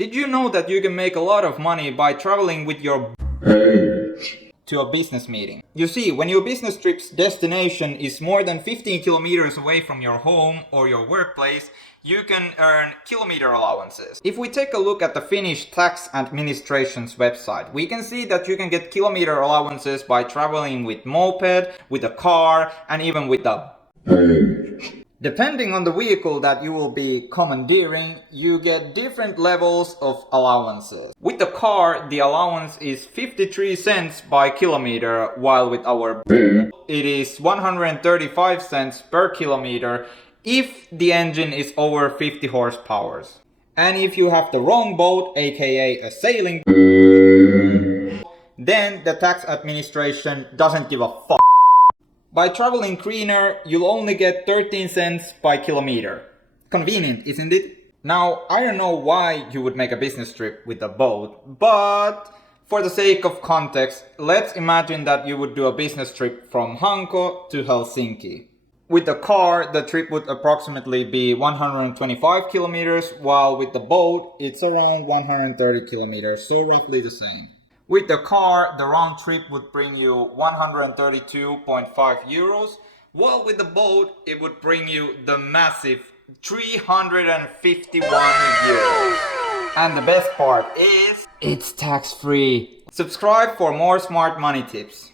Did you know that you can make a lot of money by traveling with your to a business meeting? You see, when your business trip's destination is more than 15 kilometers away from your home or your workplace, you can earn kilometer allowances. If we take a look at the Finnish tax administration's website, we can see that you can get kilometer allowances by traveling with moped, with a car, and even with a Depending on the vehicle that you will be commandeering, you get different levels of allowances. With the car, the allowance is 53 cents by kilometer, while with our it is 135 cents per kilometer if the engine is over 50 horsepower. And if you have the wrong boat, aka a sailing then the tax administration doesn't give a fuck. By traveling greener, you'll only get 13 cents by kilometer. Convenient, isn't it? Now, I don't know why you would make a business trip with a boat, but for the sake of context, let's imagine that you would do a business trip from Hanko to Helsinki. With the car, the trip would approximately be 125 kilometers, while with the boat, it's around 130 kilometers, so roughly the same. With the car, the round trip would bring you 132.5 euros, while with the boat, it would bring you the massive 351 euros. And the best part is, it's tax-free. Subscribe for more smart money tips.